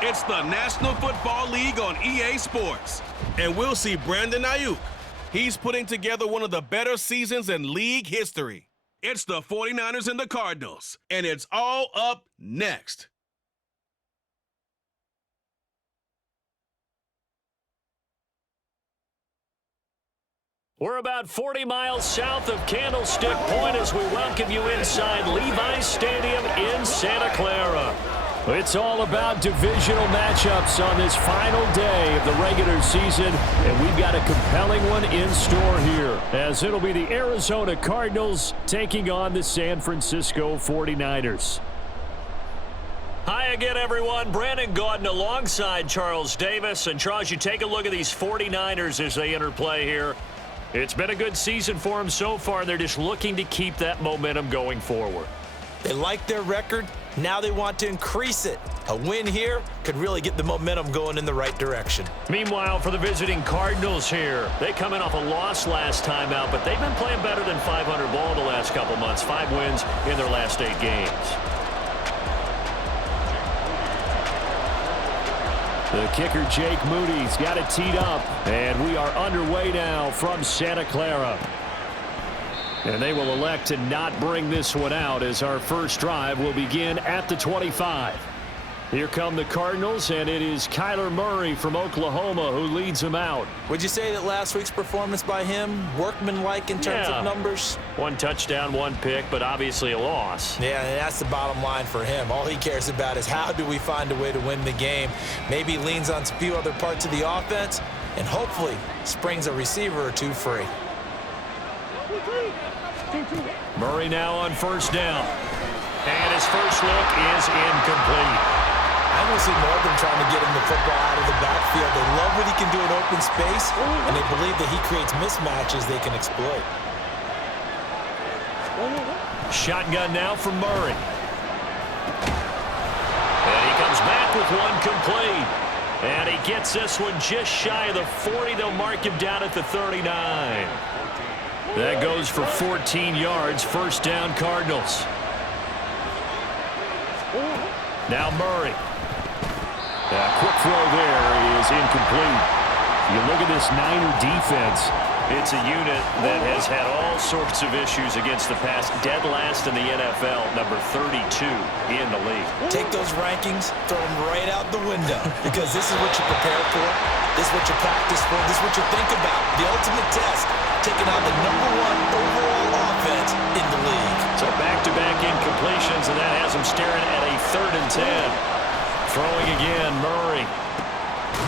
It's the National Football League on EA Sports. And we'll see Brandon Ayuk. He's putting together one of the better seasons in league history. It's the 49ers and the Cardinals, and it's all up next. We're about 40 miles south of Candlestick Point as we welcome you inside Levi's Stadium in Santa Clara. It's all about divisional matchups on this final day of the regular season, and we've got a compelling one in store here, as it'll be the Arizona Cardinals taking on the San Francisco 49ers. Hi again, everyone. Brandon Gaudin alongside Charles Davis. And Charles, you take a look at these 49ers as they enter play here. It's been a good season for them so far. They're just looking to keep that momentum going forward. They like their record. Now they want to increase it. A win here could really get the momentum going in the right direction. Meanwhile, for the visiting Cardinals here, they come in off a loss last time out, but they've been playing better than 500 ball the last couple months. 5 wins in their last 8 games. The kicker, Jake Moody's got it teed up, and we are underway now from Santa Clara. And they will elect to not bring this one out as our first drive will begin at the 25. Here come the Cardinals, and it is Kyler Murray from Oklahoma who leads them out. Would you say that last week's performance by him, workmanlike in terms of numbers? 1 touchdown, 1 pick, but obviously a loss. Yeah, and that's the bottom line for him. All he cares about is how do we find a way to win the game. Maybe he leans on a few other parts of the offense, and hopefully springs a receiver or 2 free. Murray now on first down. And his first look is incomplete. I want to see more of them trying to get him the football out of the backfield. They love what he can do in open space, and they believe that he creates mismatches they can exploit. Shotgun now from Murray. And he comes back with 1 complete. And he gets this one just shy of the 40. They'll mark him down at the 39. That goes for 14 yards. First down, Cardinals. Now Murray. Quick throw there is incomplete. You look at this Niner defense. It's a unit that has had all sorts of issues against the pass. Dead last in the NFL, number 32 in the league. Take those rankings, throw them right out the window, because this is what you prepare for. This is what you practice for. This is what you think about. The ultimate test, taking out the number 1 overall offense in the league. So back-to-back incompletions, and that has him staring at a 3rd and 10. Throwing again, Murray.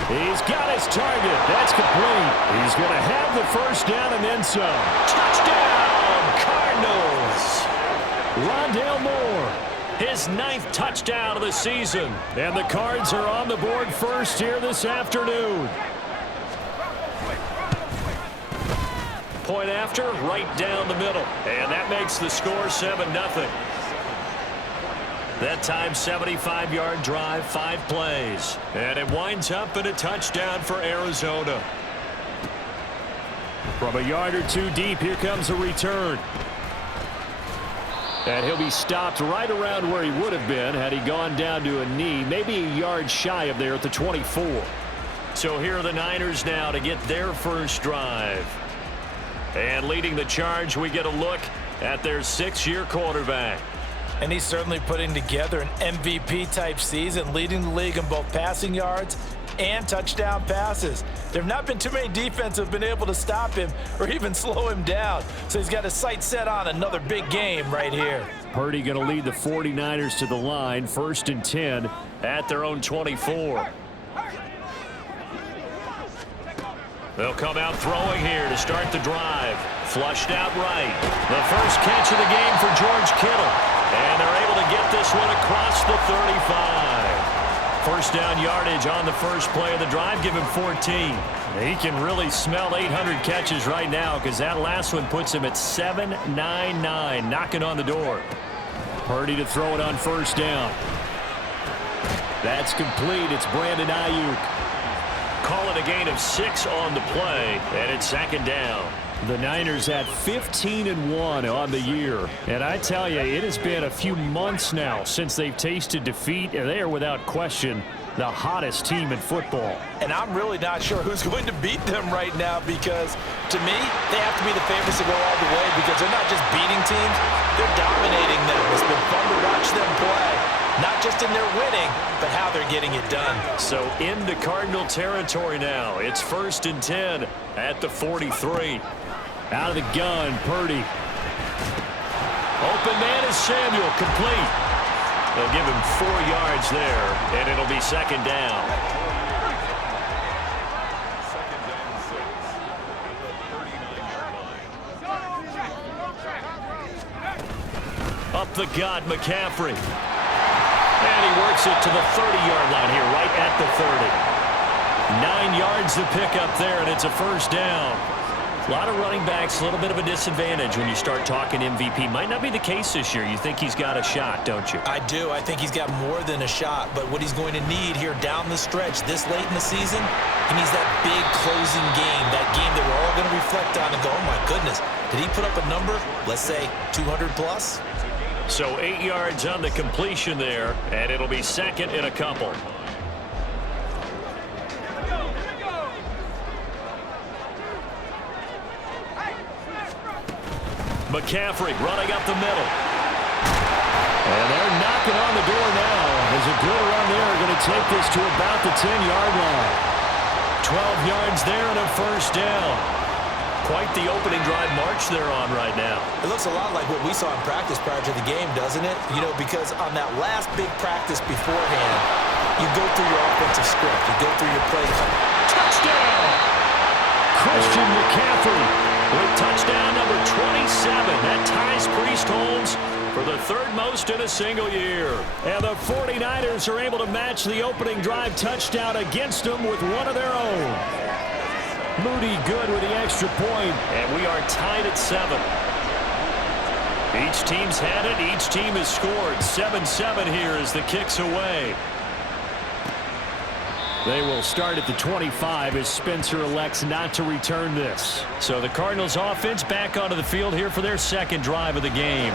He's got his target. That's complete. He's going to have the first down and then some. Touchdown, Cardinals. Rondale Moore, his 9th touchdown of the season. And the Cards are on the board first here this afternoon. Point after, right down the middle. And that makes the score 7-0. That time, 75-yard drive, 5 plays. And it winds up in a touchdown for Arizona. From a yard or 2 deep, here comes a return. And he'll be stopped right around where he would have been had he gone down to a knee, maybe a yard shy of there at the 24. So here are the Niners now to get their first drive. And leading the charge, we get a look at their 6-year quarterback. And he's certainly putting together an MVP-type season, leading the league in both passing yards and touchdown passes. There have not been too many defenses who have been able to stop him or even slow him down. So he's got his sights set on another big game right here. Purdy going to lead the 49ers to the line, 1st and 10 at their own 24. They'll come out throwing here to start the drive. Flushed out right. The first catch of the game for George Kittle. And they're able to get this one across the 35. First down yardage on the first play of the drive. Give him 14. He can really smell 800 catches right now because that last one puts him at 799, knocking on the door. Purdy to throw it on first down. That's complete. It's Brandon Ayuk. Call it a gain of 6 on the play, and it's 2nd down. The Niners at 15-1 on the year. And I tell you, it has been a few months now since they've tasted defeat, and they are without question the hottest team in football. And I'm really not sure who's going to beat them right now, because to me, they have to be the favorites to go all the way, because they're not just beating teams, they're dominating them. It's been fun to watch them play. Not just in their winning, but how they're getting it done. So into Cardinal territory now. It's 1st and 10 at the 43. Out of the gun, Purdy. Open man is Samuel, complete. They'll give him 4 yards there, and it'll be 2nd down. Up the gut, McCaffrey. And he works it to the 30-yard line here, right at the 30. 9 yards to pick up there, and it's a 1st down. A lot of running backs, a little bit of a disadvantage when you start talking MVP. Might not be the case this year. You think he's got a shot, don't you? I do. I think he's got more than a shot. But what he's going to need here down the stretch this late in the season, he needs that big closing game, that game that we're all going to reflect on and go, oh, my goodness, did he put up a number, let's say 200 plus? So 8 yards on the completion there, and it'll be 2nd and a couple. McCaffrey running up the middle. And they're knocking on the door now. There's a good run there. Going to take this to about the 10-yard line. 12 yards there and a 1st down. Quite the opening drive march they're on right now. It looks a lot like what we saw in practice prior to the game, doesn't it? You know, because on that last big practice beforehand, you go through your offensive script. You go through your plays. Touchdown! Christian McCaffrey with touchdown number 27. That ties Priest Holmes for the 3rd most in a single year. And the 49ers are able to match the opening drive touchdown against them with one of their own. Moody good with the extra point, and we are tied at 7. Each team's had it. Each team has scored. 7-7 here as the kick's away. They will start at the 25 as Spencer elects not to return this. So the Cardinals offense back onto the field here for their 2nd drive of the game.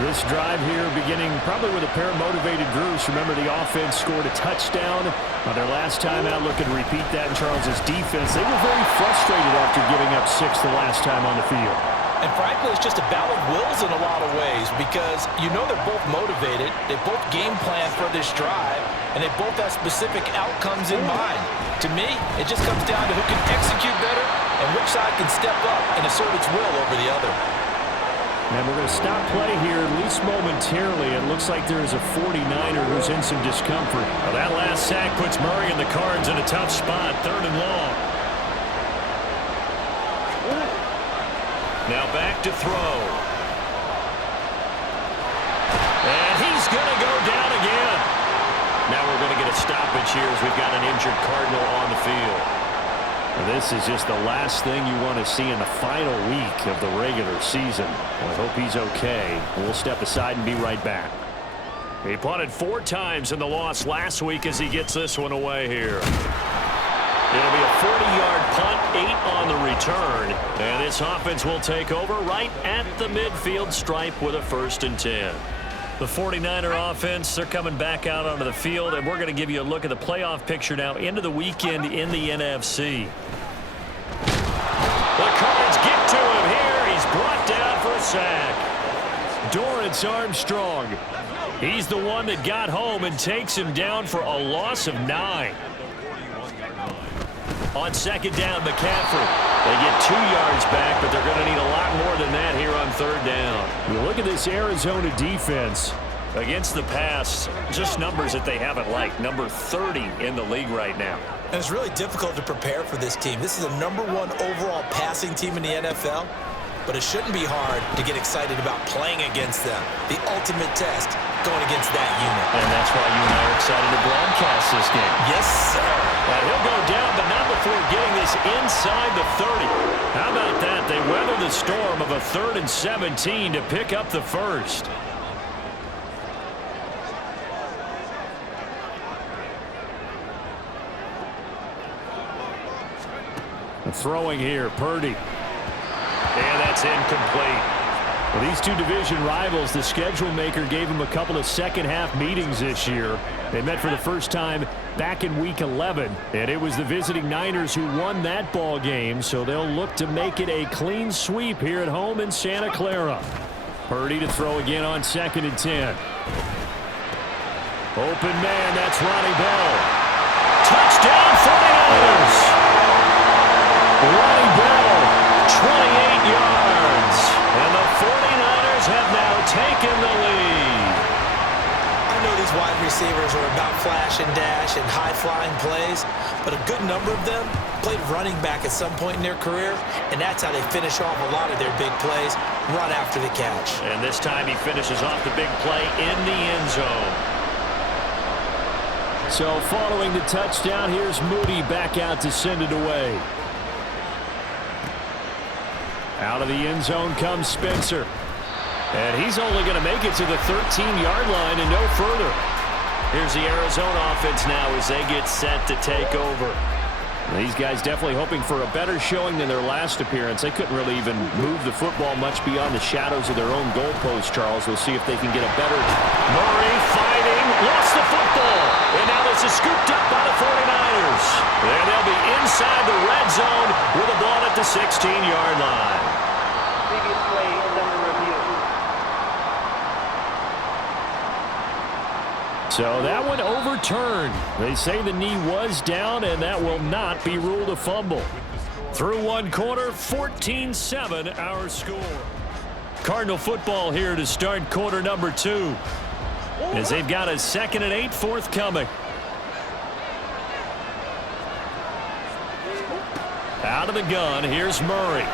This drive here beginning probably with a pair of motivated groups. Remember, the offense scored a touchdown on their last time out. Looking to repeat that in Charles's defense. They were very frustrated after giving up 6 the last time on the field. And frankly, it's just a battle of wills in a lot of ways, because you know they're both motivated. They both game plan for this drive, and they both have specific outcomes in mind. To me, it just comes down to who can execute better and which side can step up and assert its will over the other. And we're going to stop play here, at least momentarily. It looks like there is a 49er who's in some discomfort. Well, that last sack puts Murray and the Cards in a tough spot, 3rd and long. Now back to throw. And he's going to go down again. Now we're going to get a stoppage here as we've got an injured Cardinal on the field. This is just the last thing you want to see in the final week of the regular season. I hope he's okay. We'll step aside and be right back. He punted 4 times in the loss last week as he gets this one away here. It'll be a 40-yard punt, 8 on the return. And this offense will take over right at the midfield stripe with a 1st and 10. The 49er offense, they're coming back out onto the field, and we're going to give you a look at the playoff picture now into the weekend in the NFC. The Cards get to him here. He's brought down for a sack. Dorrance Armstrong. He's the one that got home and takes him down for a loss of 9. On 2nd down, McCaffrey. They get 2 yards back, but they're going to need a lot more than that here on 3rd down. You look at this Arizona defense against the pass, just numbers that they haven't liked. Number 30 in the league right now. And it's really difficult to prepare for this team. This is the #1 overall passing team in the NFL, but it shouldn't be hard to get excited about playing against them. The ultimate test going against that unit. And that's why you and I are excited to broadcast this game. Yes, sir. And he'll go down, but not before getting this inside the 30. How about that? They weather the storm of a 3rd and 17 to pick up the 1st. Throwing here, Purdy. And that's incomplete. Well, these two division rivals, the schedule maker gave them a couple of second-half meetings this year. They met for the first time back in Week 11, and it was the visiting Niners who won that ball game, so they'll look to make it a clean sweep here at home in Santa Clara. Purdy to throw again on 2nd and 10. Open man, that's Ronnie Bell. Touchdown 49ers! Ronnie Bell, 28 yards. And the 49ers have now taken the lead. I know these wide receivers are about flash and dash and high-flying plays, but a good number of them played running back at some point in their career, and that's how they finish off a lot of their big plays, run after the catch. And this time he finishes off the big play in the end zone. So following the touchdown, here's Moody back out to send it away. Out of the end zone comes Spencer. And he's only going to make it to the 13-yard line and no further. Here's the Arizona offense now as they get set to take over. These guys definitely hoping for a better showing than their last appearance. They couldn't really even move the football much beyond the shadows of their own goalpost, Charles. We'll see if they can get a better... Murray fighting, lost the football. And now this is scooped up by the 49ers. And they'll be inside the red zone with a ball at the 16-yard line. Previous play is under review. So that one overturned. They say the knee was down, and that will not be ruled a fumble. Through one quarter, 14-7 our score. Cardinal football here to start quarter number 2. As they've got a 2nd and 8 forthcoming. Out of the gun, here's Murray.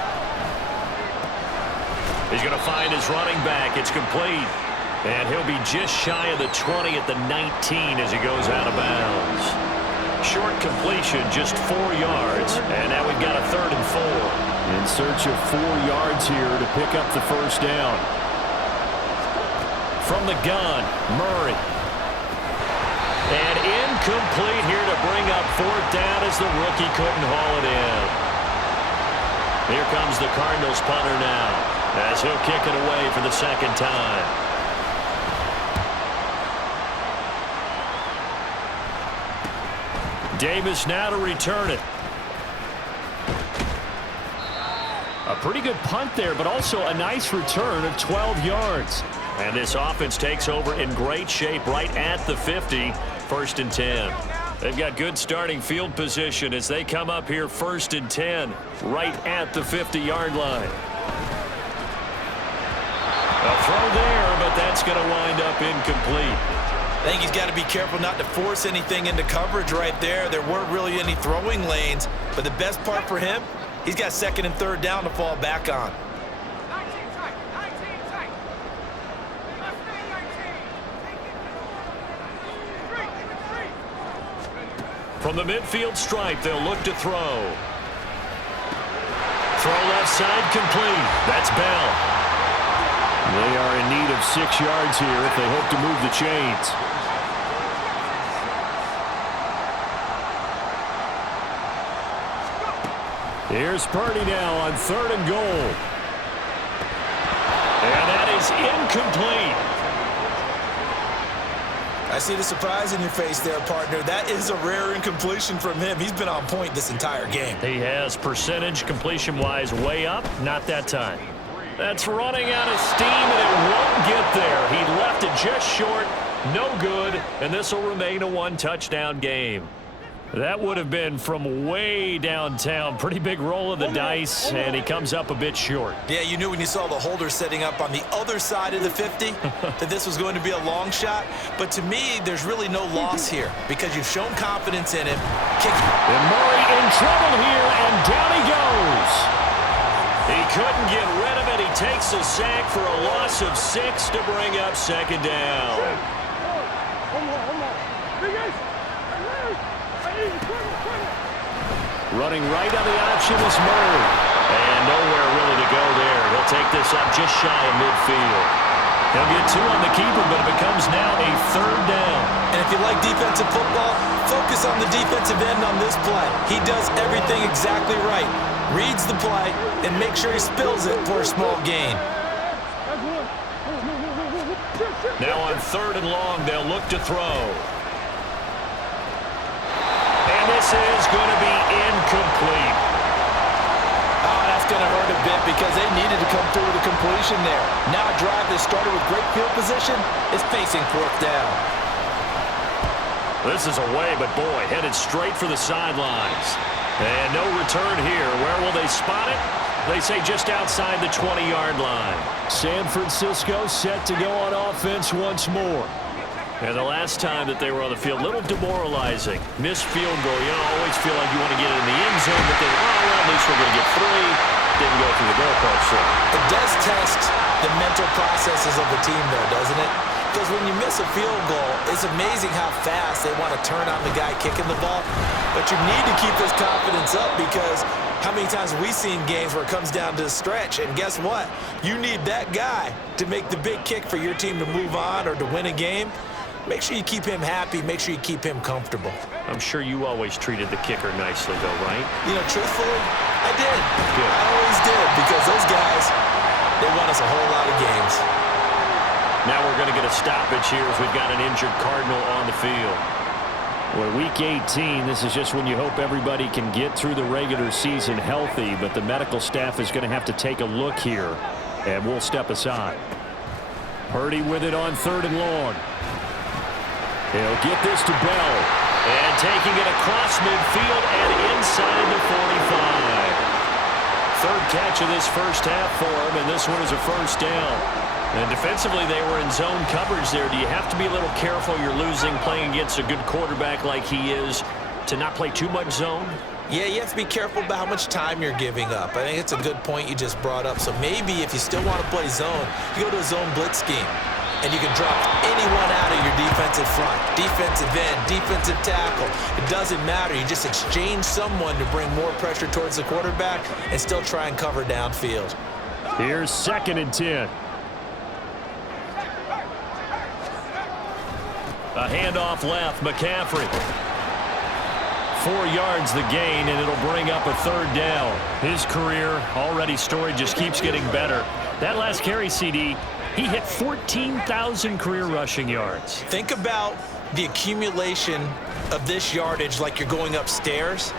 He's going to find his running back. It's complete. And he'll be just shy of the 20 at the 19 as he goes out of bounds. Short completion, just 4 yards. And now we've got a 3rd and 4. In search of 4 yards here to pick up the first down. From the gun, Murray. And incomplete here to bring up 4th down as the rookie couldn't haul it in. Here comes the Cardinals punter now as he'll kick it away for the 2nd time. Davis now to return it. A pretty good punt there, but also a nice return of 12 yards. And this offense takes over in great shape right at the 50, 1st and 10. They've got good starting field position as they come up here 1st and 10, right at the 50-yard line. A throw there, but that's going to wind up incomplete. I think he's got to be careful not to force anything into coverage right there. There weren't really any throwing lanes, but the best part for him, he's got 2nd and 3rd down to fall back on. From the midfield stripe, they'll look to throw. Throw left side complete. That's Bell. They are in need of 6 yards here if they hope to move the chains. Here's Purdy now on 3rd and goal. And that is incomplete. I see the surprise in your face there, partner. That is a rare incompletion from him. He's been on point this entire game. He has percentage completion-wise way up. Not that time. That's running out of steam, and it won't get there. He left it just short. No good, and this will remain a 1-touchdown game. That would have been from way downtown. Pretty big roll of the dice, and he comes up a bit short. Yeah, you knew when you saw the holder setting up on the other side of the 50 that this was going to be a long shot. But to me, there's really no loss here because you've shown confidence in him. And Murray in trouble here, and down he goes. He couldn't get rid of it. He takes a sack for a loss of 6 to bring up 2nd down. Running right on the option is Murray. And nowhere really to go there. He'll take this up just shy of midfield. He'll get 2 on the keeper, but it becomes now a 3rd down. And if you like defensive football, focus on the defensive end on this play. He does everything exactly right. Reads the play and make sure he spills it for a small gain. Now on 3rd and long, they'll look to throw. And this is going to be incomplete. Oh, that's going to hurt a bit because they needed to come through with a completion there. Now a drive that started with great field position is facing 4th down. This is away, but boy, headed straight for the sidelines. And no return here. Where will they spot it? They say just outside the 20-yard line. San Francisco set to go on offense once more. And the last time that they were on the field, a little demoralizing. Missed field goal. You know, always feel like you want to get it in the end zone, but then, oh, well, at least we're going to get 3. Didn't go through the goalpost. So it does test the mental processes of the team, though, doesn't it? Because when you miss a field goal, it's amazing how fast they want to turn on the guy kicking the ball. But you need to keep this confidence up because how many times have we seen games where it comes down to the stretch? And guess what? You need that guy to make the big kick for your team to move on or to win a game. Make sure you keep him happy. Make sure you keep him comfortable. I'm sure you always treated the kicker nicely, though, right? You know, truthfully, I did. Good. I always did because those guys, they won us a whole lot of games. Now we're going to get a stoppage here as we've got an injured Cardinal on the field. Well, Week 18, this is just when you hope everybody can get through the regular season healthy, but the medical staff is going to have to take a look here, and we'll step aside. Purdy with it on 3rd and long. He'll get this to Bell, and taking it across midfield and inside the 45. 3rd catch of this first half for him, and this one is a 1st down. And defensively, they were in zone coverage there. Do you have to be a little careful? You're losing, playing against a good quarterback like he is, to not play too much zone? Yeah, you have to be careful about how much time you're giving up. I think it's a good point you just brought up. So maybe if you still want to play zone, you go to a zone blitz scheme. And you can drop anyone out of your defensive front, defensive end, defensive tackle. It doesn't matter. You just exchange someone to bring more pressure towards the quarterback and still try and cover downfield. Here's 2nd and 10. A handoff left, McCaffrey. 4 yards the gain, and it'll bring up a 3rd down. His career already storied, just keeps getting better. That last carry, CD, he hit 14,000 career rushing yards. Think about the accumulation of this yardage like you're going upstairs.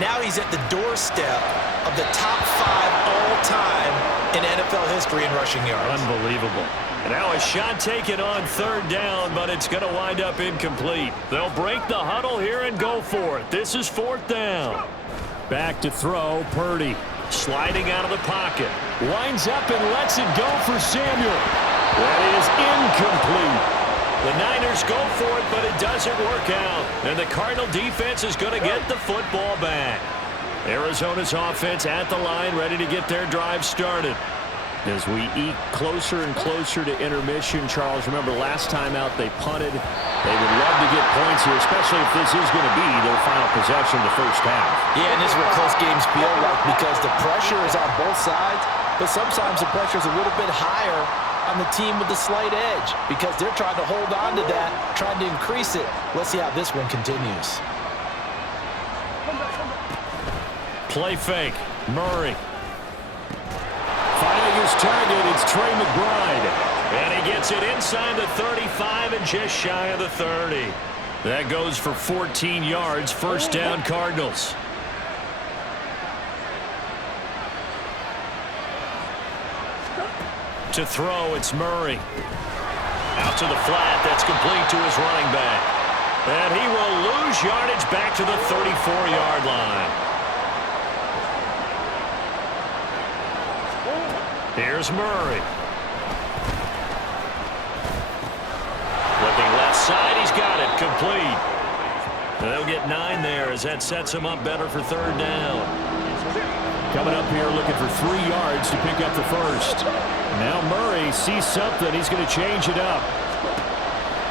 Now he's at the doorstep of the top 5 all-time in NFL history in rushing yards. Unbelievable. And now a shot taken on 3rd down, but it's going to wind up incomplete. They'll break the huddle here and go for it. This is 4th down. Back to throw, Purdy. Sliding out of the pocket. Winds up and lets it go for Samuel. That is incomplete. The Niners go for it, but it doesn't work out. And the Cardinal defense is going to get the football back. Arizona's offense at the line, ready to get their drive started. As we eke closer and closer to intermission, Charles, remember last time out they punted. They would love to get points here, especially if this is going to be their final possession of the first half. Yeah, and this is what close games feel like because the pressure is on both sides, but sometimes the pressure is a little bit higher on the team with the slight edge because they're trying to hold on to that, trying to increase it. Let's see how this one continues. Play fake. Murray. Finding his target, it's Trey McBride. And he gets it inside the 35 and just shy of the 30. That goes for 14 yards. 1st down, Cardinals. To throw, it's Murray. Out to the flat. That's complete to his running back. And he will lose yardage back to the 34-yard line. Here's Murray. Looking left side, he's got it. Complete. They'll get 9 there as that sets him up better for 3rd down. Coming up here looking for 3 yards to pick up the 1st. Now Murray sees something. He's going to change it up.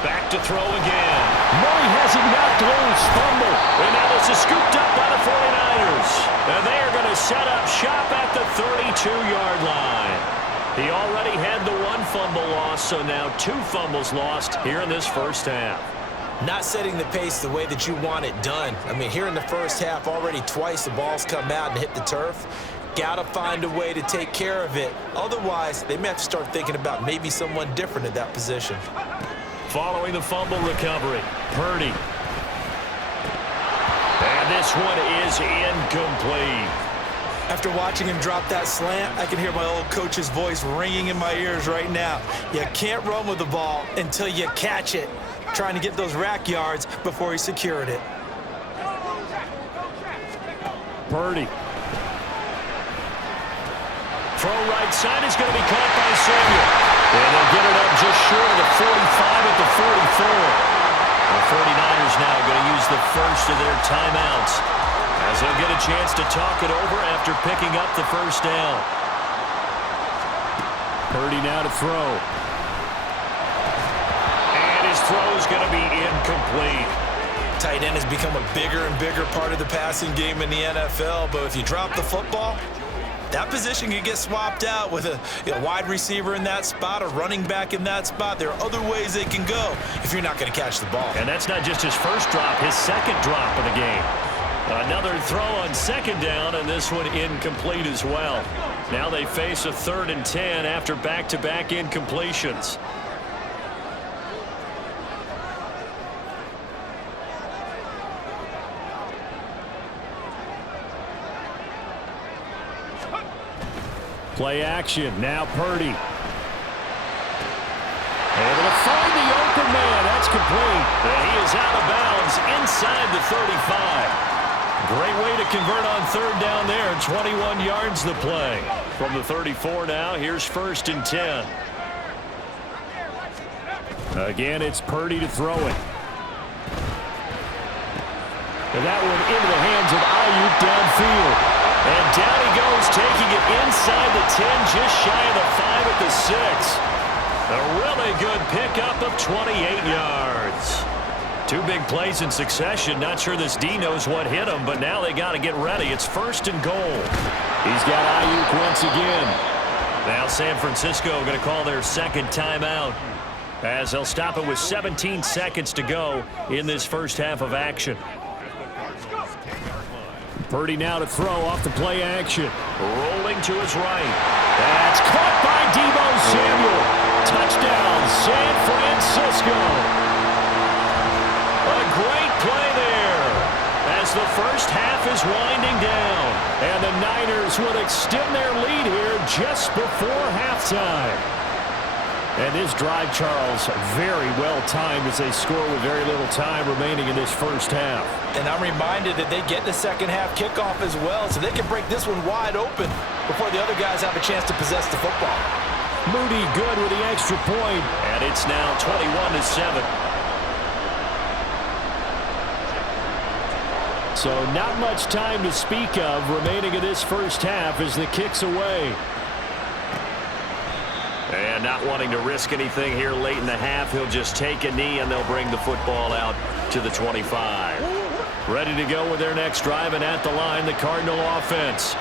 Back to throw again. Murray has it knocked loose. Fumble. And now this is scooped up by the 49ers. And they are going to set up shop at the 32-yard line. He already had the one fumble loss, so now 2 fumbles lost here in this first half. Not setting the pace the way that you want it done. I mean, here in the first half, already twice the ball's come out and hit the turf. Got to find a way to take care of it. Otherwise, they may have to start thinking about maybe someone different at that position. Following the fumble recovery, Purdy. And this one is incomplete. After watching him drop that slant, I can hear my old coach's voice ringing in my ears right now. You can't run with the ball until you catch it. Trying to get those rack yards before he secured it. Purdy. Throw right side is going to be caught by Samuel. And they'll get it up just short of the 45 at the 44. The 49ers now going to use the first of their timeouts as they'll get a chance to talk it over after picking up the first down. Purdy now to throw. And his throw is going to be incomplete. Tight end has become a bigger and bigger part of the passing game in the NFL, but if you drop the football, that position can get swapped out with a wide receiver in that spot, a running back in that spot. There are other ways they can go if you're not going to catch the ball. And that's not just his first drop, his second drop of the game. Another throw on second down, and this one incomplete as well. Now they face a 3rd and 10 after back-to-back incompletions. Play action. Now Purdy. Able to find the open man. That's complete. And he is out of bounds inside the 35. Great way to convert on 3rd down there. 21 yards the play. From the 34 now, here's 1st and 10. Again, it's Purdy to throw it. And that one into the hands of Ayuk downfield. And down he goes, taking it inside the 10, just shy of the 5 at the 6. A really good pickup of 28 yards. 2 big plays in succession. Not sure this D knows what hit him, but now they got to get ready. It's 1st and goal. He's got Ayuk once again. Now San Francisco going to call their 2nd timeout as they'll stop it with 17 seconds to go in this first half of action. Purdy now to throw off the play action. Rolling to his right. That's caught by Deebo Samuel. Touchdown, San Francisco. A great play there as the first half is winding down. And the Niners will extend their lead here just before halftime. And this drive, Charles, very well timed as they score with very little time remaining in this first half. And I'm reminded that they get the second half kickoff as well, so they can break this one wide open before the other guys have a chance to possess the football. Moody good with the extra point, and it's now 21-7. So not much time to speak of remaining in this first half as the kick's away. And not wanting to risk anything here late in the half, he'll just take a knee and they'll bring the football out to the 25. Ready to go with their next drive, and at the line, the Cardinal offense.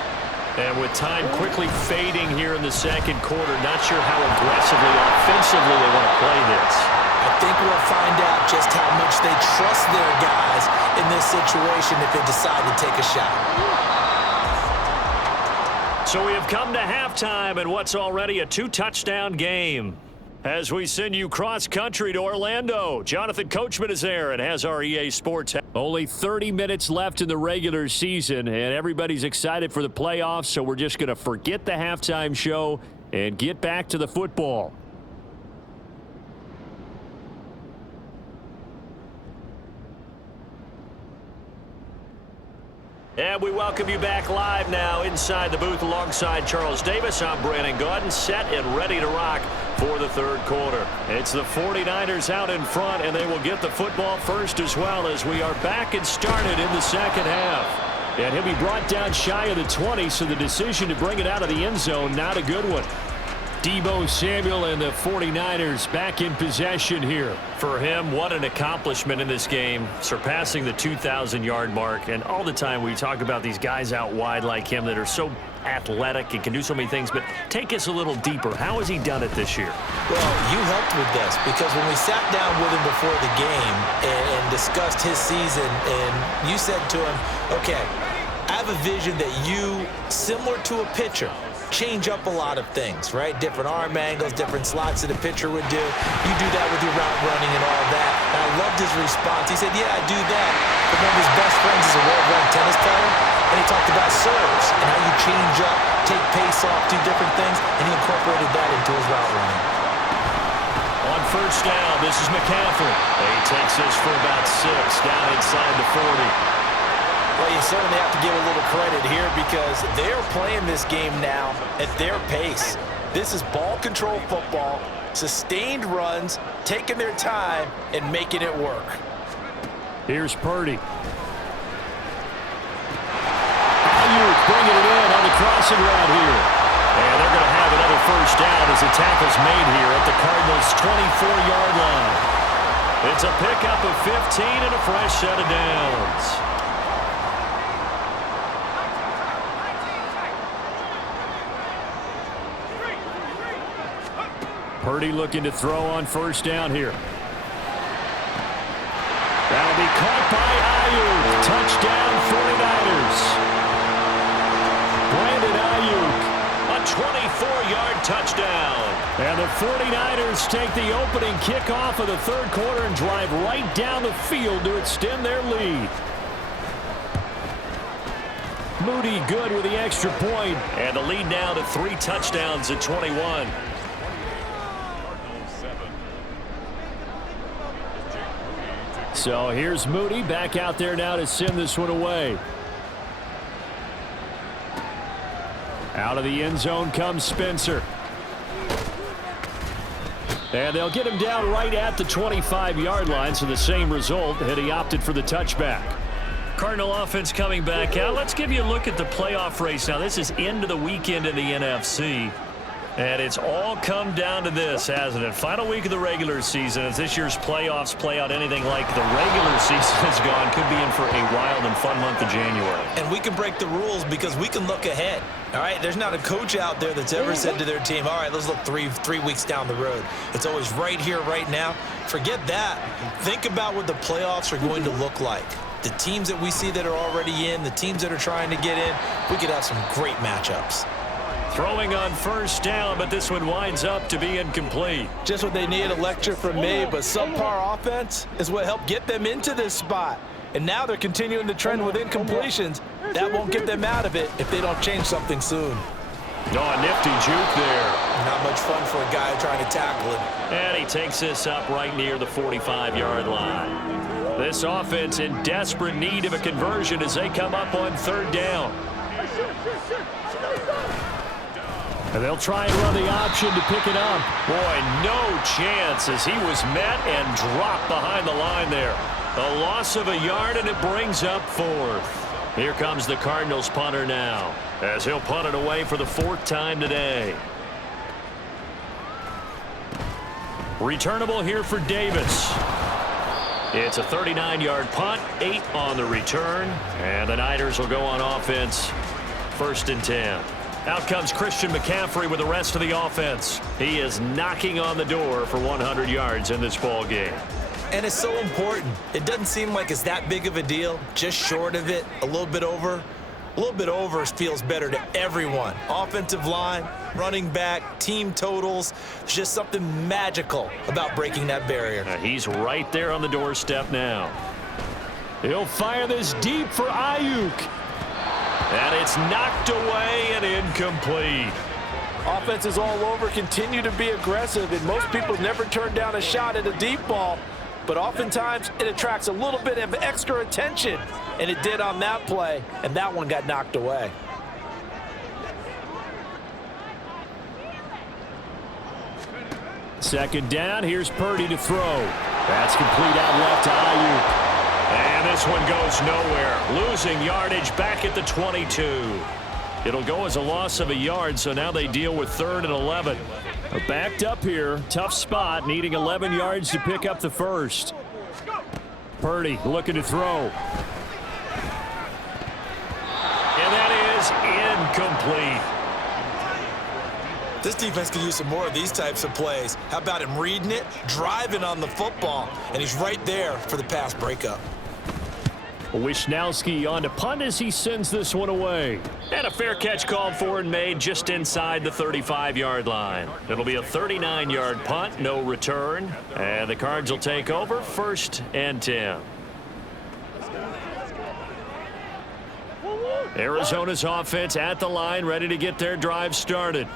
And with time quickly fading here in the second quarter, not sure how aggressively, offensively they want to play this. I think we'll find out just how much they trust their guys in this situation if they decide to take a shot. So we have come to halftime in what's already a 2-touchdown game. As we send you cross-country to Orlando, Jonathan Coachman is there and has our EA Sports. Only 30 minutes left in the regular season, and everybody's excited for the playoffs, so we're just going to forget the halftime show and get back to the football. And we welcome you back live now inside the booth alongside Charles Davis. I'm Brandon Gaudin, set and ready to rock for the third quarter. It's the 49ers out in front, and they will get the football first as well as we are back and started in the second half. And he'll be brought down shy of the 20, so the decision to bring it out of the end zone, not a good one. Deebo Samuel and the 49ers back in possession here. For him, what an accomplishment in this game, surpassing the 2,000-yard mark. And all the time we talk about these guys out wide like him that are so athletic and can do so many things. But take us a little deeper. How has he done it this year? Well, you helped with this because when we sat down with him before the game and discussed his season, and you said to him, okay, I have a vision that you, similar to a pitcher, change up a lot of things, right? Different arm angles, different slots that a pitcher would do. You do that with your route running and all that. And I loved his response. He said, yeah, I do that. But one of his best friends is a well-run tennis player, and he talked about serves and how you change up, take pace off, do different things, and he incorporated that into his route running. On first down, this is McCaffrey. He takes this for about 6 down inside the 40. Well, you certainly have to give a little credit here because they're playing this game now at their pace. This is ball control football, sustained runs, taking their time, and making it work. Here's Purdy. Ayuk bringing it in on the crossing route here. And they're going to have another first down as the tackle's made here at the Cardinals' 24-yard line. It's a pickup of 15 and a fresh set of downs. Purdy looking to throw on first down here. That'll be caught by Ayuk. Touchdown 49ers. Brandon Ayuk, a 24-yard touchdown. And the 49ers take the opening kickoff of the third quarter and drive right down the field to extend their lead. Moody good with the extra point. And the lead now to 3 touchdowns at 21. So here's Moody back out there now to send this one away. Out of the end zone comes Spencer. And they'll get him down right at the 25-yard line, so the same result, and he opted for the touchback. Cardinal offense coming back out. Let's give you a look at the playoff race. Now, this is into the weekend in the NFC. And it's all come down to this, hasn't it? Final week of the regular season. As this year's playoffs play out anything like the regular season has gone, could be in for a wild and fun month of January. And we can break the rules because we can look ahead. All right, there's not a coach out there that's ever said to their team, all right, let's look three weeks down the road. It's always right here, right now. Forget that. Think about what the playoffs are going to look like. The teams that we see that are already in, the teams that are trying to get in, we could have some great matchups. Throwing on first down, but this one winds up to be incomplete. Just what they need, a lecture from me, but subpar offense is what helped get them into this spot. And now they're continuing the trend with incompletions. That won't get them out of it if they don't change something soon. Oh, a nifty juke there. Not much fun for a guy trying to tackle him. And he takes this up right near the 45-yard line. This offense in desperate need of a conversion as they come up on third down. And they'll try and run the option to pick it up. Boy, no chance as he was met and dropped behind the line there. A loss of a yard, and it brings up 4th. Here comes the Cardinals punter now, as he'll punt it away for the 4th time today. Returnable here for Davis. It's a 39-yard punt, 8 on the return, and the Niners will go on offense, 1st and 10. Out comes Christian McCaffrey with the rest of the offense. He is knocking on the door for 100 yards in this ball game. And it's so important. It doesn't seem like it's that big of a deal, just short of it, a little bit over. A little bit over feels better to everyone. Offensive line, running back, team totals. There's just something magical about breaking that barrier. He's right there on the doorstep now. He'll fire this deep for Ayuk. And it's knocked away and incomplete. Offense is all over, continue to be aggressive, and most people never turn down a shot at a deep ball. But oftentimes, it attracts a little bit of extra attention, and it did on that play, and that one got knocked away. Second down, here's Purdy to throw. That's complete out left to Ayuk. And this one goes nowhere. Losing yardage back at the 22. It'll go as a loss of a yard, so now they deal with 3rd and 11. They're backed up here. Tough spot, needing 11 yards to pick up the first. Purdy looking to throw. And that is incomplete. This defense could use some more of these types of plays. How about him reading it, driving on the football, and he's right there for the pass breakup. Wishnowski on to punt as he sends this one away. And a fair catch called for and made just inside the 35-yard line. It'll be a 39-yard punt, no return. And the Cards will take over 1st and 10. Arizona's offense at the line, ready to get their drive started.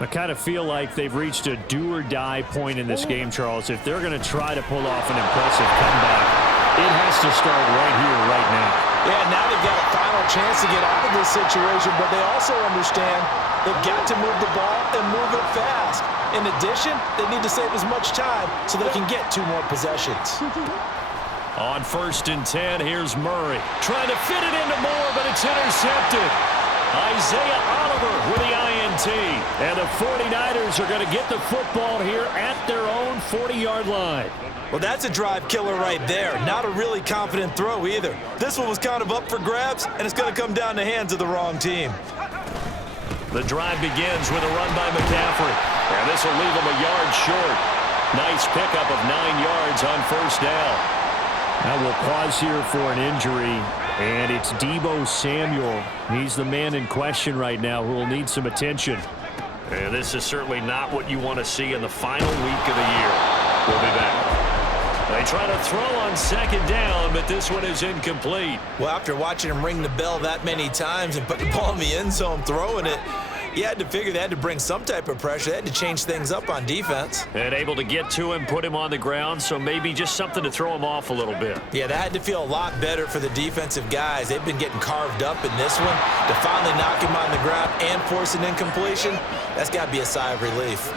I kind of feel like they've reached a do-or-die point in this game, Charles. If they're going to try to pull off an impressive comeback, it has to start right here, right now. Yeah, now they've got a final chance to get out of this situation, but they also understand they've got to move the ball and move it fast. In addition, they need to save as much time so they can get 2 more possessions. On 1st and 10, here's Murray. Trying to fit it into Moore, but it's intercepted. Isaiah Oliver with the INT. And the 49ers are going to get the football here at their own 40-yard line. Well, that's a drive killer right there. Not a really confident throw either. This one was kind of up for grabs, and it's going to come down in the hands of the wrong team. The drive begins with a run by McCaffrey. And this will leave him a yard short. Nice pickup of 9 yards on 1st down. Now we'll pause here for an injury, and it's Deebo Samuel. He's the man in question right now who will need some attention. And this is certainly not what you want to see in the final week of the year. We'll be back. They try to throw on 2nd down, but this one is incomplete. Well, after watching him ring the bell that many times and put the ball in the end zone throwing it, you had to figure they had to bring some type of pressure. They had to change things up on defense. And able to get to him, put him on the ground, so maybe just something to throw him off a little bit. Yeah, that had to feel a lot better for the defensive guys. They've been getting carved up in this one. To finally knock him on the ground and force an incompletion, that's got to be a sigh of relief.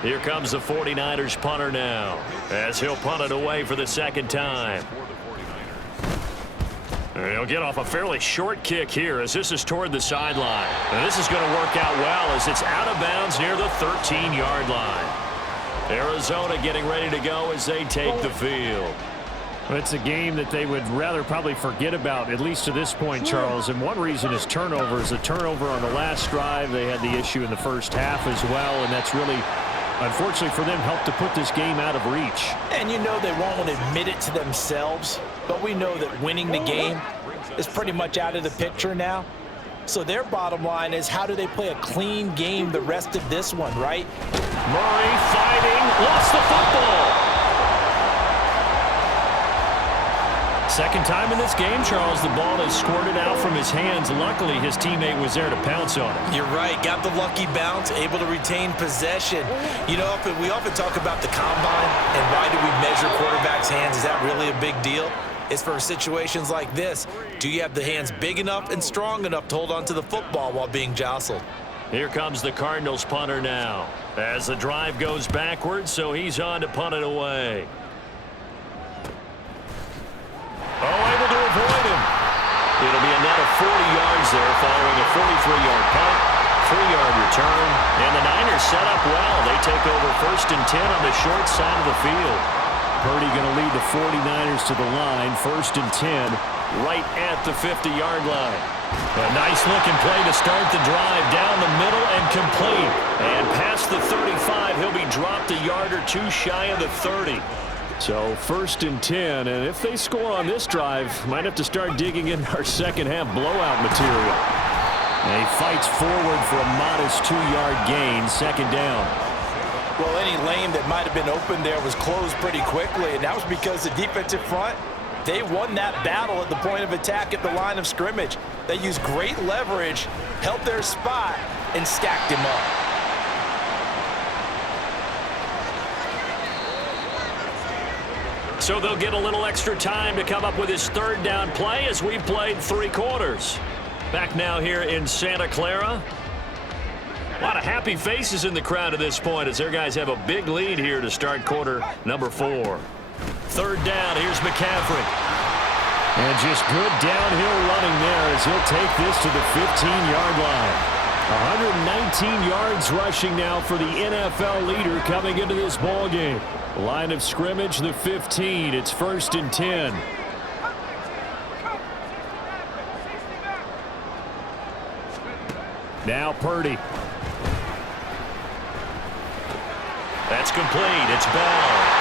Here comes the 49ers punter now, as he'll punt it away for the 2nd time. And he'll get off a fairly short kick here as this is toward the sideline. And this is going to work out well as it's out of bounds near the 13-yard line. Arizona getting ready to go as they take the field. It's a game that they would rather probably forget about, at least to this point, Charles. And one reason is turnovers. A turnover on the last drive. They had the issue in the first half as well, and that's really, unfortunately for them, helped to put this game out of reach. And you know they won't admit it to themselves, but we know that winning the game is pretty much out of the picture now. So their bottom line is, how do they play a clean game the rest of this one, right? Murray fighting, lost the football. Second time in this game, Charles, the ball is squirted out from his hands. Luckily, his teammate was there to pounce on it. You're right. Got the lucky bounce, able to retain possession. You know, we often talk about the combine and why do we measure quarterbacks' hands? Is that really a big deal? It's for situations like this. Do you have the hands big enough and strong enough to hold on to the football while being jostled? Here comes the Cardinals punter now as the drive goes backwards, so he's on to punt it away. Able to avoid him. It'll be a net of 40 yards there following a 43-yard punt, 3-yard return, and the Niners set up well. They take over 1st and 10 on the short side of the field. Purdy going to lead the 49ers to the line, 1st and 10, right at the 50-yard line. A nice-looking play to start the drive, down the middle and complete. And past the 35, he'll be dropped a yard or 2 shy of the 30. So 1st and 10, and if they score on this drive, might have to start digging in our second-half blowout material. And he fights forward for a modest 2-yard gain, 2nd down. Well, any lane that might have been open there was closed pretty quickly, and that was because the defensive front, they won that battle at the point of attack at the line of scrimmage. They used great leverage, held their spot, and stacked him up. So they'll get a little extra time to come up with his 3rd down play as we played 3 quarters. Back now here in Santa Clara. A lot of happy faces in the crowd at this point as their guys have a big lead here to start quarter number 4. 3rd down, here's McCaffrey. And just good downhill running there as he'll take this to the 15-yard line. 119 yards rushing now for the NFL leader coming into this ball game. Line of scrimmage, the 15. It's 1st and 10. Now Purdy. That's complete. It's Bell.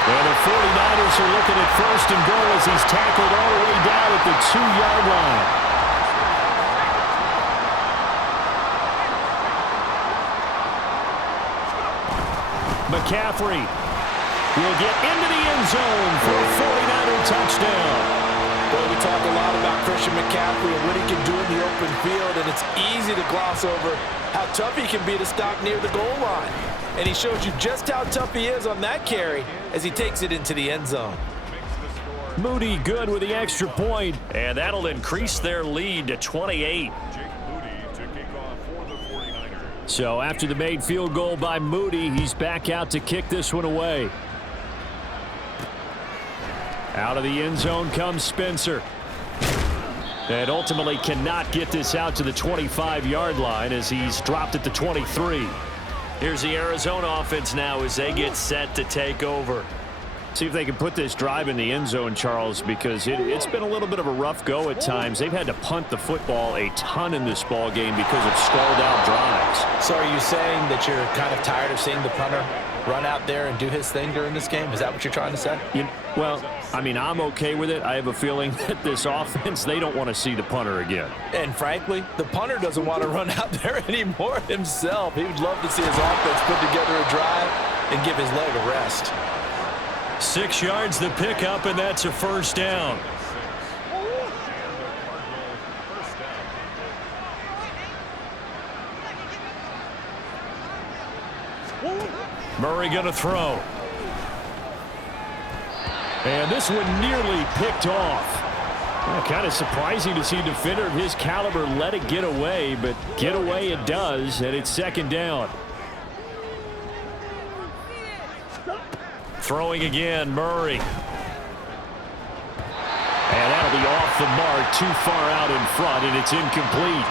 And the 49ers are looking at 1st and goal as he's tackled all the way down at the 2-yard line. McCaffrey will get into the end zone for a 49er touchdown. Well, we talk a lot about Christian McCaffrey and what he can do in the open field, and it's easy to gloss over how tough he can be to stop near the goal line. And he shows you just how tough he is on that carry as he takes it into the end zone. Moody good with the extra point, and that'll increase their lead to 28. So after the made field goal by Moody, he's back out to kick this one away. Out of the end zone comes Spencer. And ultimately cannot get this out to the 25-yard line as he's dropped at the 23. Here's the Arizona offense now as they get set to take over. See if they can put this drive in the end zone, Charles, because it's been a little bit of a rough go at times. They've had to punt the football a ton in this ball game because of stalled-out drives. So are you saying that you're kind of tired of seeing the punter run out there and do his thing during this game? Is that what you're trying to say? Well, I mean, I'm okay with it. I have a feeling that this offense, they don't want to see the punter again. And frankly, the punter doesn't want to run out there anymore himself. He would love to see his offense put together a drive and give his leg a rest. 6 yards the pickup, and that's a 1st down. Murray going to throw. And this one nearly picked off. Well, kind of surprising to see a defender of his caliber let it get away, but get away it does, and it's 2nd down. Throwing again, Murray. And that'll be off the mark, too far out in front, and it's incomplete.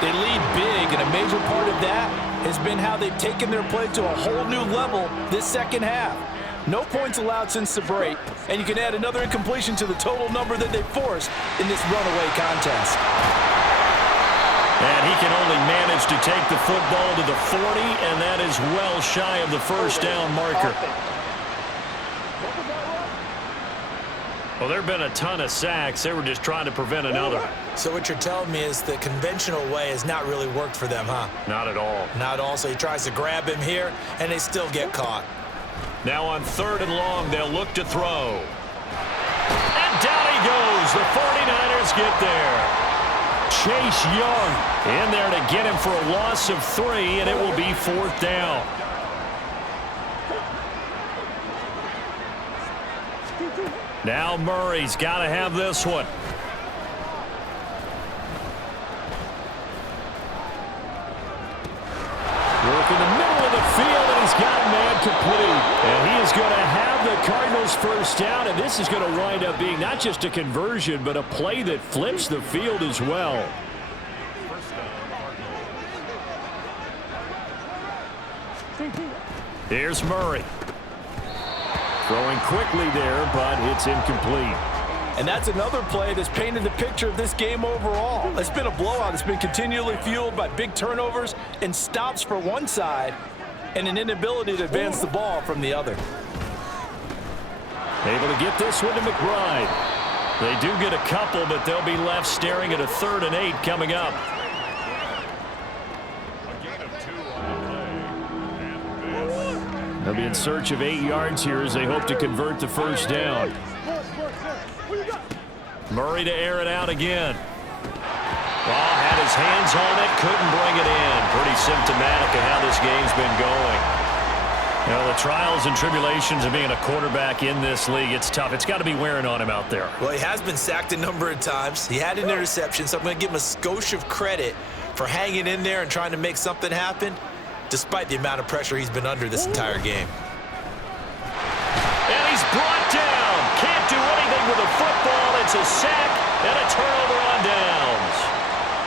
They lead big, and a major part of that has been how they've taken their play to a whole new level this second half. No points allowed since the break, and you can add another incompletion to the total number that they forced in this runaway contest. And he can only manage to take the football to the 40, and that is well shy of the 1st down marker. Well, there have been a ton of sacks. They were just trying to prevent another. So what you're telling me is the conventional way has not really worked for them, huh? Not at all. Not at all. So he tries to grab him here, and they still get caught. Now on 3rd and long, they'll look to throw. And down he goes. The 49ers get there. Chase Young in there to get him for a loss of 3, and it will be 4th down. Now Murray's got to have this one. Work in the middle of the field, and he's got a man complete. And he is going to have the Cardinals 1st down, and this is going to wind up being not just a conversion, but a play that flips the field as well. Here's Murray. Throwing quickly there, but it's incomplete. And that's another play that's painted the picture of this game overall. It's been a blowout. It's been continually fueled by big turnovers and stops for one side and an inability to advance the ball from the other. Able to get this one to McBride. They do get a couple, but they'll be left staring at a 3rd and 8 coming up. They'll be in search of 8 yards here as they hope to convert the 1st down. Murray to air it out again. Well, had his hands on it, couldn't bring it in. Pretty symptomatic of how this game's been going. You know, the trials and tribulations of being a quarterback in this league, it's tough. It's got to be wearing on him out there. Well, he has been sacked a number of times. He had an interception, so I'm going to give him a skosh of credit for hanging in there and trying to make something happen, despite the amount of pressure he's been under this entire game. And he's brought down. Can't do anything with the football. It's a sack and a turnover on downs.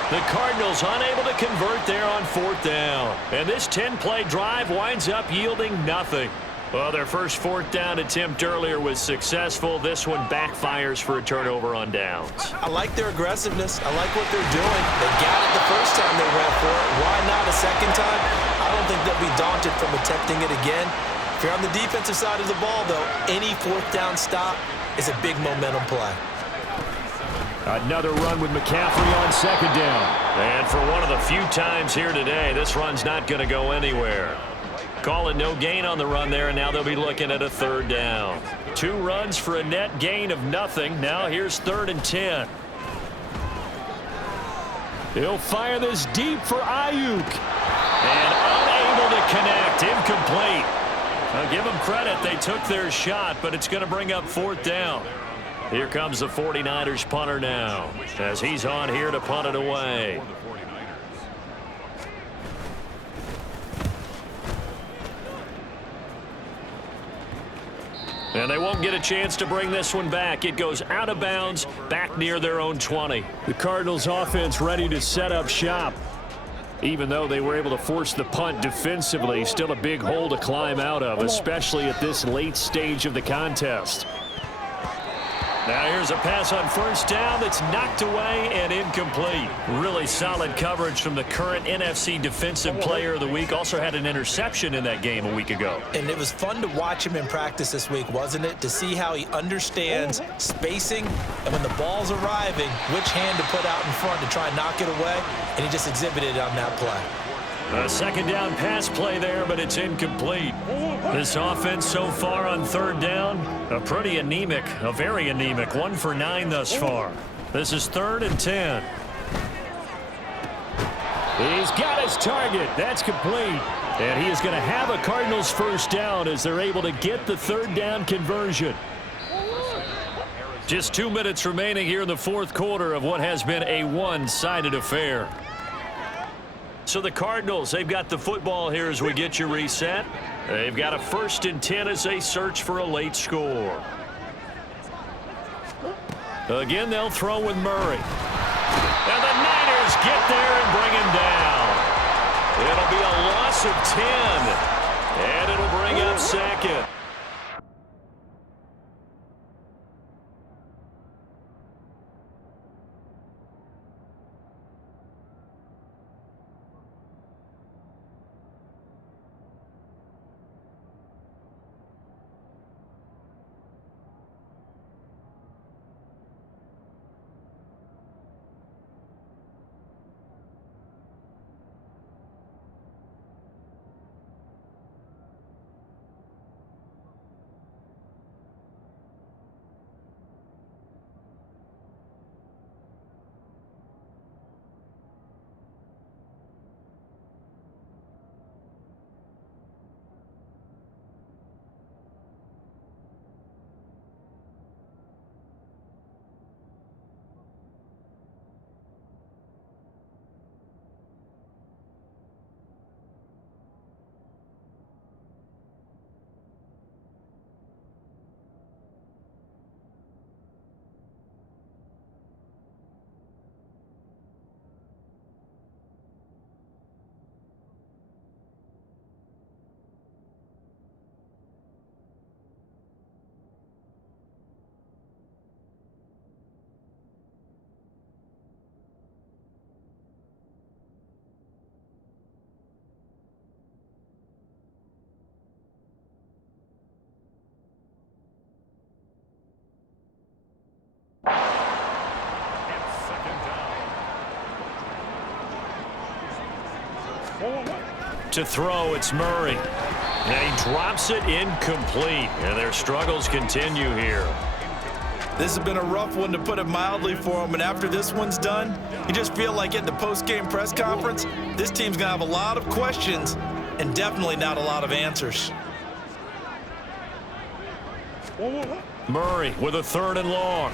The Cardinals unable to convert there on 4th down. And this 10-play drive winds up yielding nothing. Well, their first 4th down attempt earlier was successful. This one backfires for a turnover on downs. I like their aggressiveness. I like what they're doing. They got it the first time they went for it. Why not a second time? I don't think they'll be daunted from attempting it again. If you're on the defensive side of the ball, though, any 4th down stop is a big momentum play. Another run with McCaffrey on 2nd down. And for one of the few times here today, this run's not going to go anywhere. Call it no gain on the run there, and now they'll be looking at a 3rd down. 2 runs for a net gain of nothing. Now here's 3rd and 10. He'll fire this deep for Ayuk. And unable to connect. Incomplete. I'll give them credit. They took their shot, but it's going to bring up 4th down. Here comes the 49ers punter now, as he's on here to punt it away. And they won't get a chance to bring this one back. It goes out of bounds, back near their own 20. The Cardinals offense ready to set up shop. Even though they were able to force the punt defensively, still a big hole to climb out of, especially at this late stage of the contest. Now here's a pass on 1st down that's knocked away and incomplete. Really solid coverage from the current NFC Defensive Player of the Week. Also had an interception in that game a week ago. And it was fun to watch him in practice this week, wasn't it? To see how he understands spacing and when the ball's arriving, which hand to put out in front to try and knock it away. And he just exhibited it on that play. A 2nd down pass play there, but it's incomplete. This offense so far on 3rd down, a pretty anemic, a very anemic. 1 for 9 thus far. This is 3rd and 10. He's got his target. That's complete. And he is going to have a Cardinals 1st down as they're able to get the 3rd down conversion. Just 2 minutes remaining here in the 4th quarter of what has been a one-sided affair. So the Cardinals, they've got the football here as we get you reset. They've got a 1st and 10 as they search for a late score. Again, they'll throw with Murray. And the Niners get there and bring him down. It'll be a loss of 10. And it'll bring up 2nd. To throw, it's Murray. And he drops it incomplete. And their struggles continue here. This has been a rough one, to put it mildly, for him. And after this one's done, you just feel like at the post-game press conference, this team's going to have a lot of questions and definitely not a lot of answers. Murray with a 3rd and long.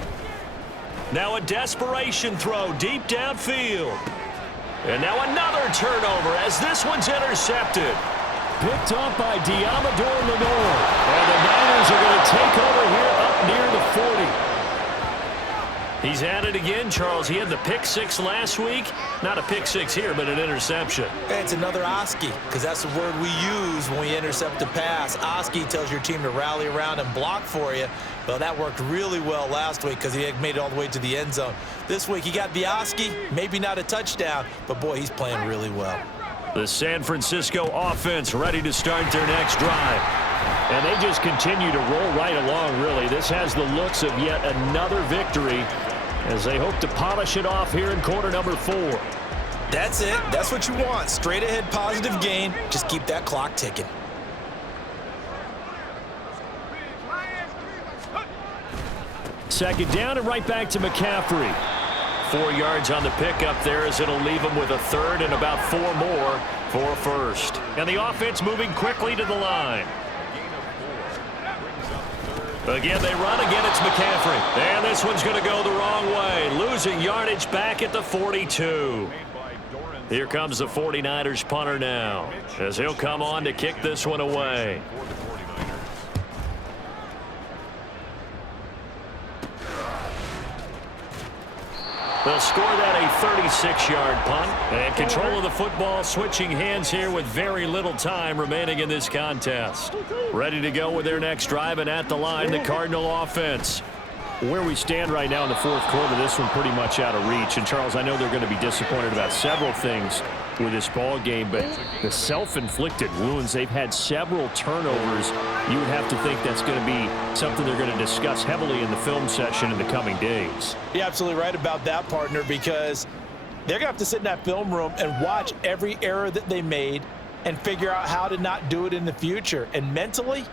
Now a desperation throw deep downfield. And now another turnover as this one's intercepted. Picked up by Diamador Lenore. And the Niners are going to take over here up near the 40. He's at it again, Charles. He had the pick six last week. Not a pick six here, but an interception. It's another Oski, because that's the word we use when we intercept a pass. Oski tells your team to rally around and block for you. Well, that worked really well last week because he had made it all the way to the end zone. This week, he got the Oski, maybe not a touchdown, but, boy, he's playing really well. The San Francisco offense ready to start their next drive. And they just continue to roll right along, really. This has the looks of yet another victory as they hope to polish it off here in quarter number 4. That's it. That's what you want. Straight ahead positive gain. Just keep that clock ticking. Second down and right back to McCaffrey. 4 yards on the pickup there as it'll leave him with a third and about 4 more for a first. And the offense moving quickly to the line. Again, they run. Again, it's McCaffrey. And this one's going to go the wrong way. Losing yardage back at the 42. Here comes the 49ers punter now as he'll come on to kick this one away. They'll score that a 36-yard punt. And control of the football switching hands here with very little time remaining in this contest. Ready to go with their next drive, and at the line, the Cardinal offense. Where we stand right now in the fourth quarter, this one pretty much out of reach. And, Charles, I know they're going to be disappointed about several things with this ball game, but the self-inflicted wounds, they've had several turnovers. You would have to think that's going to be something they're going to discuss heavily in the film session in the coming days. You're absolutely right about that, partner, because they're going to have to sit in that film room and watch every error that they made and figure out how to not do it in the future. And mentally,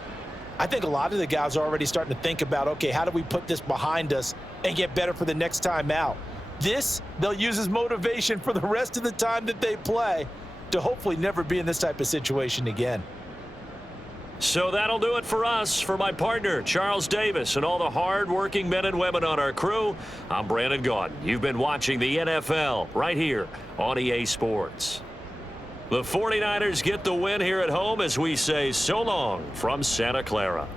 I think a lot of the guys are already starting to think about, okay, how do we put this behind us and get better for the next time out? This, they'll use as motivation for the rest of the time that they play to hopefully never be in this type of situation again. So that'll do it for us. For my partner, Charles Davis, and all the hard-working men and women on our crew, I'm Brandon Gaudin. You've been watching the NFL right here on EA Sports. The 49ers get the win here at home as we say so long from Santa Clara.